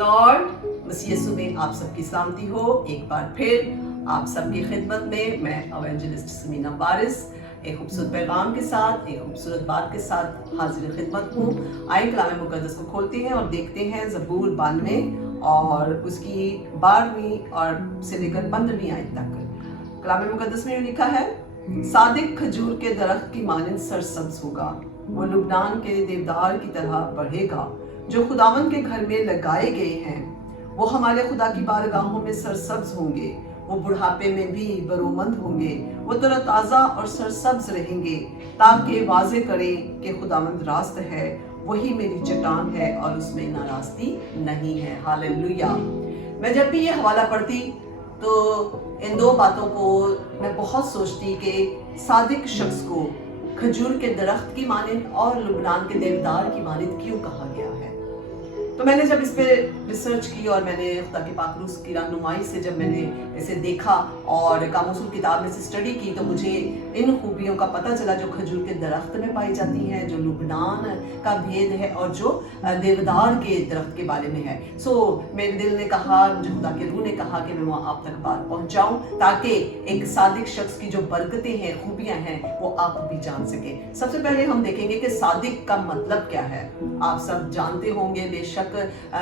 Lord. मसीह यीशु में आप सबकी सलामती हो। एक बार फिर आप सबकी खिदमत में मैं एवेंजलिस्ट समीना बारिस एक खूबसूरत पैगाम के साथ, एक खूबसूरत बात के साथ हाजिर खिदमत हूँ। आइए कलाम मुकद्दस को खोलते हैं और देखते हैं ज़बूर 92 और उसकी 12वीं और से लेकर 15वीं आयत तक। कलाम मुकद्दस में लिखा है, सादिक खजूर के दरख्त की मानिंद सरसब्ज होगा, वो लुबनान के देवदार की तरह बढ़ेगा। जो खुदावंद के घर में लगाए गए हैं वो हमारे खुदा की बारगाहों में सरसब्ज होंगे। वो बुढ़ापे में भी बरोमंद होंगे, वो तरोताज़ा और सरसब्ज रहेंगे, ताकि वाज़े करें कि खुदावंद रास्त है, वही मेरी चट्टान है और उसमें नाराज़गी नहीं है। हालेलुया। मैं जब भी ये हवाला पढ़ती तो इन दो बातों को मैं बहुत सोचती कि सादिक शख्स को खजूर के दरख्त की मानिंद और लुबनान के देवदार की मानिंद क्यों कहा गया है। तो मैंने जब इस पे रिसर्च की और मैंने खुदा के पाकरूस की रहनुमाई से जब मैंने इसे देखा और कामूसुल किताब में से स्टडी की तो मुझे इन खूबियों का पता चला जो खजूर के दरख्त में पाई जाती हैं, जो लुबनान का भेद है और जो देवदार के दरख्त के बारे में है। सो मेरे दिल ने कहा, मुझे खुदा के रूह ने कहा कि मैं वहाँ आप तक बात पहुँचाऊँ ताकि एक सादिक शख्स की जो बरकतें हैं, खूबियाँ हैं, वो आप भी जान सके। सबसे पहले हम देखेंगे कि सादिक का मतलब क्या है। आप सब जानते होंगे बेशक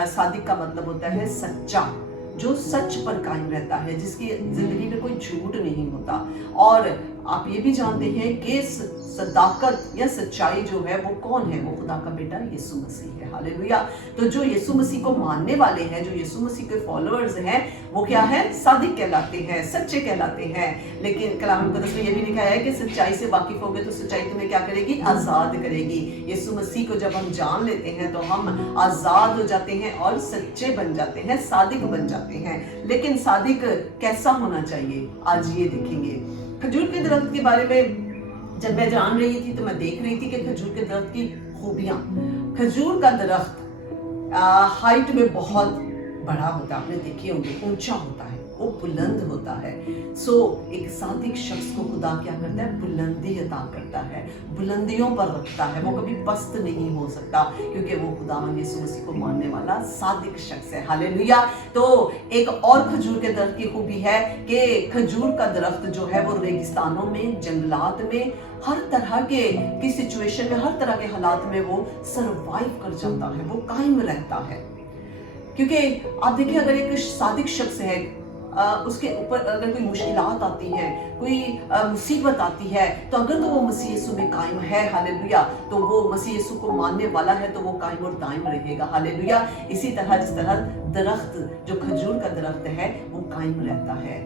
सादिक का मतलब होता है सच्चा, जो सच पर कायम रहता है, जिसकी जिंदगी में कोई झूठ नहीं होता। और आप ये भी जानते हैं कि सदाकत या सच्चाई जो है वो कौन है, वो खुदा का बेटा यीशु मसीह है। हालेलुया। तो जो यीशु मसीह को मानने वाले हैं, जो यीशु मसीह के फॉलोअर्स हैं, वो क्या है, सादिक कहलाते हैं, सच्चे कहलाते हैं। लेकिन कलाम मुकद्दस में ये भी लिखा है कि सच्चाई से वाकिफ होगे तो सच्चाई तुम्हें क्या करेगी, आजाद करेगी। यीशु मसीह को जब हम जान लेते हैं तो हम आजाद हो जाते हैं और सच्चे बन जाते हैं, सादिक बन जाते हैं। लेकिन सादिक कैसा होना चाहिए, आज ये देखेंगे। खजूर के दरख्त के बारे में जब मैं जान रही थी तो मैं देख रही थी कि खजूर के दरख्त की खूबियां। खजूर का दरख्त हाइट में बहुत बड़ा होता है, आपने देखे होंगे, ऊंचा होता है, वो बुलंद होता है। सो एक सादिक शख्स को खुदा क्या करता है, बुलंदी अता करता है, बुलंदियों पर रखता है। वो कभी पस्त नहीं हो सकता क्योंकि वो खुदावंद यीशु मसीह को मानने वाला सादिक शख्स है। हालेलुया। तो एक और खजूर के दरख्त की खूबी है कि खजूर का दरख्त जो है वो रेगिस्तानों में, जंगलात में, हर तरह के सिचुएशन में, हर तरह के हालात में वो सरवाइव कर जाता है, वो कायम रहता है। क्योंकि आप देखिए, अगर एक सादिक शख्स है, उसके ऊपर अगर कोई मुश्किलात आती हैं, कोई मुसीबत आती है, तो अगर तो वो मसीह यीशु में कायम है, हालेलुया, तो वो मसीह यीशु को मानने वाला है तो वो कायम और दायम रहेगा। हालेलुया। इसी तरह जिस तरह दरख्त, जो खजूर का दरख्त है, वो कायम रहता है,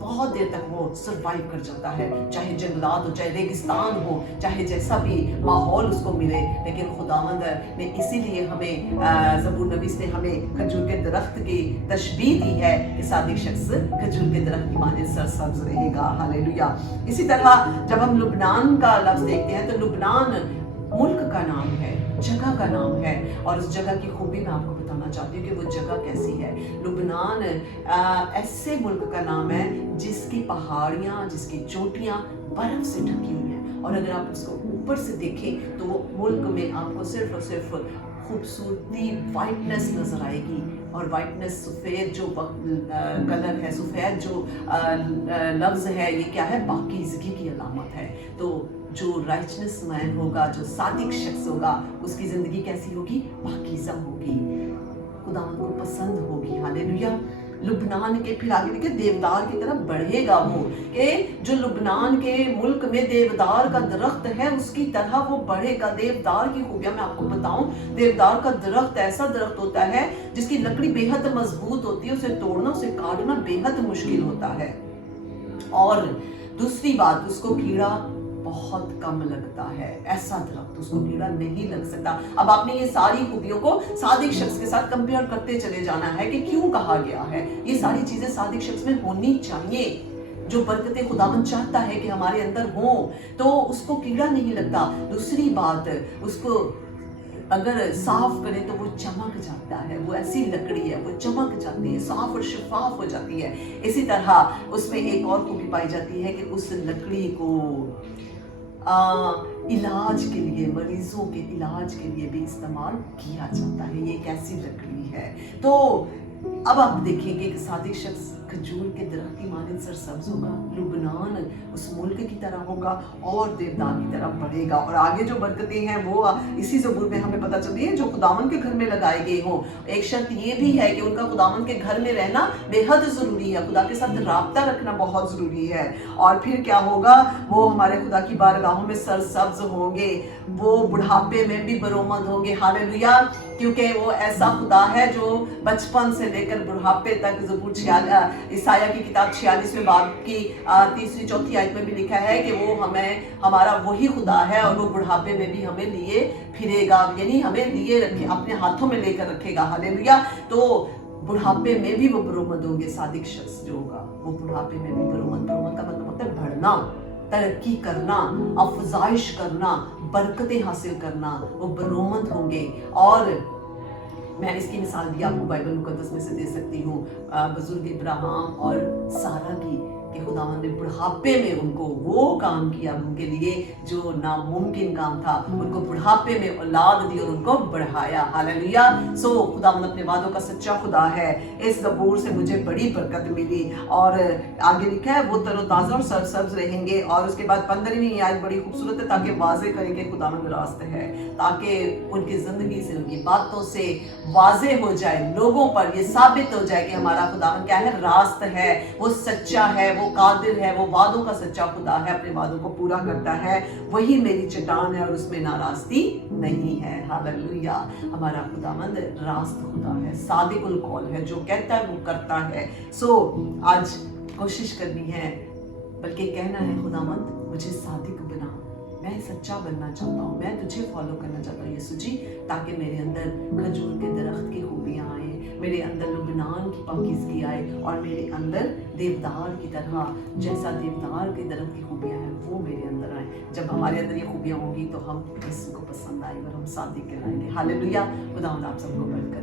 बहुत देर तक वो सरवाइव कर जाता है, चाहे जंगलात हो, चाहे रेगिस्तान हो, चाहे जैसा भी माहौल उसको मिले। लेकिन खुदावंद ने इसीलिए हमें ज़बूर नबीस ने हमें खजूर के दरख्त की तशबीह दी है कि सादिक शख्स खजूर के दरख्त की माने सरसब्ज रहेगा। हालेलुया। इसी तरह जब हम लुबनान का लफ्ज़ देखते हैं तो लुबनान मुल्क का नाम है, जगह का नाम है, और उस जगह की खूबी मैं आपको बताना चाहती हूँ कि वो जगह कैसी है। लुबनान ऐसे मुल्क का नाम है जिसकी पहाड़ियाँ, जिसकी चोटियाँ बर्फ से ढकी हुई हैं, और अगर आप उसको ऊपर से देखें तो वो मुल्क में आपको सिर्फ और सिर्फ खूबसूरती, वाइटनेस नजर आएगी। और वाइटनेस, सफ़ेद जो कलर है, सफ़ेद जो लफ्ज़ है, ये क्या है, पाकीज़गी की अलामत है। तो जो राइचनेस मैन होगा, जो सादिक शख्स होगा, उसकी ज़िंदगी कैसी होगी, पाकीज़ा होगी, खुदावंद को पसंद होगी। हालेलुया। लुबनान के फिर आगे देखिए, देवदार की तरफ बढ़ेगा वो, कि जो लुबनान के मुल्क में देवदार का दरख्त है उसकी तरह वो बढ़ेगा। देवदार की खूबियां मैं आपको बताऊं, देवदार का दरख्त ऐसा दरख्त होता है जिसकी लकड़ी बेहद मजबूत होती है, उसे तोड़ना, उसे काटना बेहद मुश्किल होता है। और दूसरी बात, उसको कीड़ा बहुत कम लगता है, ऐसा दरख्त, उसको कीड़ा नहीं लग सकता। अब आपने ये सारी खूबियों को सादिक शख्स के साथ कंपेयर करते चले जाना है कि क्यों कहा गया है। ये सारी चीजें सादिक शख्स में होनी चाहिए। जो बरकतें खुदावंद चाहता है कि हमारे अंदर हो, तो उसको कीड़ा नहीं लगता। दूसरी बात, उसको अगर साफ करें तो वो चमक जाता है, वो ऐसी लकड़ी है, वो चमक जाती है, साफ और शफाफ हो जाती है। इसी तरह उसमें एक और खूबी पाई जाती है कि उस लकड़ी को इलाज के लिए, मरीजों के इलाज के लिए भी इस्तेमाल किया जाता है। ये एक ऐसी लकड़ी है। तो अब आप देखेंगे कि सादिक शख्स खजूर के दरख्त की मानंद सरसब्ज होगा, लुबनान उस मुल्क की तरह होगा और देवदार की तरह बढ़ेगा। और आगे जो बरकतें हैं वो इसी ज़बूर में हमें पता चलती है, जो खुदावन के घर में लगाए गए हों। एक शर्त ये भी है कि उनका खुदावन के घर में रहना बेहद ज़रूरी है, खुदा के साथ राब्ता रखना बहुत ज़रूरी है। और फिर क्या होगा, वो हमारे खुदा की बारगाहों में सरसब्ज होंगे, वो बुढ़ापे में भी बरोमंद होंगे। हालेलुया, क्योंकि वो ऐसा खुदा है जो बचपन से लेकर बुढ़ापे तक, ज़बूर ईसाया की किताब 46वें बाब की 3-4 आयत में भी लिखा है कि वो हमारा वही खुदा है और वो बुढ़ापे में भी हमें लिए फिरेगा, यानी हमें लिए रखे, अपने हाथों में लेकर रखेगा। हालेलुया। तो बुढ़ापे में भी वो बरोमंद होंगे। सादिक शख्स जो होगा वो बुढ़ापे में भी बरोमंद का मतलब होता है बढ़ना, तरक्की करना, अफजाइश करना, बरकतें हासिल करना, वो बरोमंद होंगे। और मैं इसकी मिसाल भी आपको बाइबल मुकद्दस में से दे सकती हूँ, बुजुर्ग इब्राहिम और सारा की, कि खुदावंद ने बुढ़ापे में उनको वो काम किया उनके लिए जो नामुमकिन काम था, उनको बुढ़ापे में औलाद दी और उनको बढ़ाया। हालेलुया। सो खुदावंद अपने वादों का सच्चा खुदा है। इस ज़बूर से मुझे बड़ी बरकत मिली। और आगे लिखा है वो तरोताज़ा और सरसब्ज रहेंगे। और उसके बाद 15वीं आयत बड़ी खूबसूरत है, ताकि वाज़े करे कि खुदावंद रास्त है, ताकि उनकी ज़िंदगी से, उनकी बातों से वाज़े हो जाए, लोगों पर ये साबित हो जाए कि हमारा खुदावंद क्या है, रास्त है, वो सच्चा है, वो कादिर है, वो वादों का सच्चा खुदा है, अपने वादों को पूरा करता है। वही मेरी चट्टान है और उसमें नाराज़गी नहीं है। हालेलुया। हमारा खुदावंद रास्त खुदा है, सादिकुल कौल है, जो कहता है वो करता है। सो आज कोशिश करनी है, बल्कि कहना है, खुदावंद मुझे सादिक बना, मैं सच्चा बनना चाहता हूँ, मैं तुझे फॉलो करना चाहता हूँ यीशु जी, ताकि मेरे अंदर खजूर के दरख्त की खूबियाँ आए, मेरे अंदर लुबनान की पाकीज़गी आए, और मेरे अंदर देवदार की तरह, जैसा देवदार के दरख्त की खूबियाँ हैं वो मेरे अंदर आए। जब हमारे अंदर ये खूबियाँ होंगी तो हम यीशु को पसंद आएंगे और हम सादिक कहलाएंगे। हालेलुया। खुदावंद आप सबको बरकत